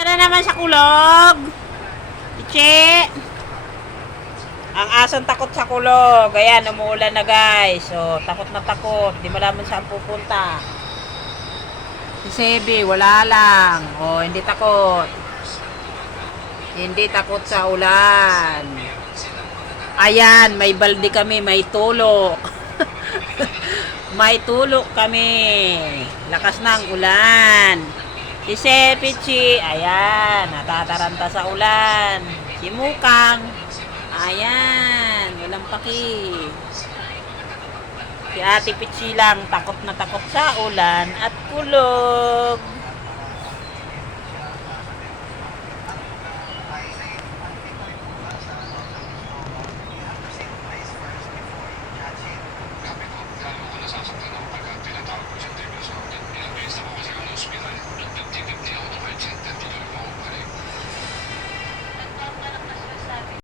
Yan na naman sa kulog. Ichi. Ang asong takot sa kulog. Ayan, umuulan na guys. So, takot na takot. Di malaman saan pupunta. Si Sebi, wala lang. O, hindi takot. Hindi takot sa ulan. Ayan, may balde kami, may tulok. May tulok kami. Lakas ng ulan. Si Sepichi, ayan, natataranta sa ulan. Si Mukang, ayan, walang paki. Si Ate Pichi lang, takot na takot sa ulan at kulog.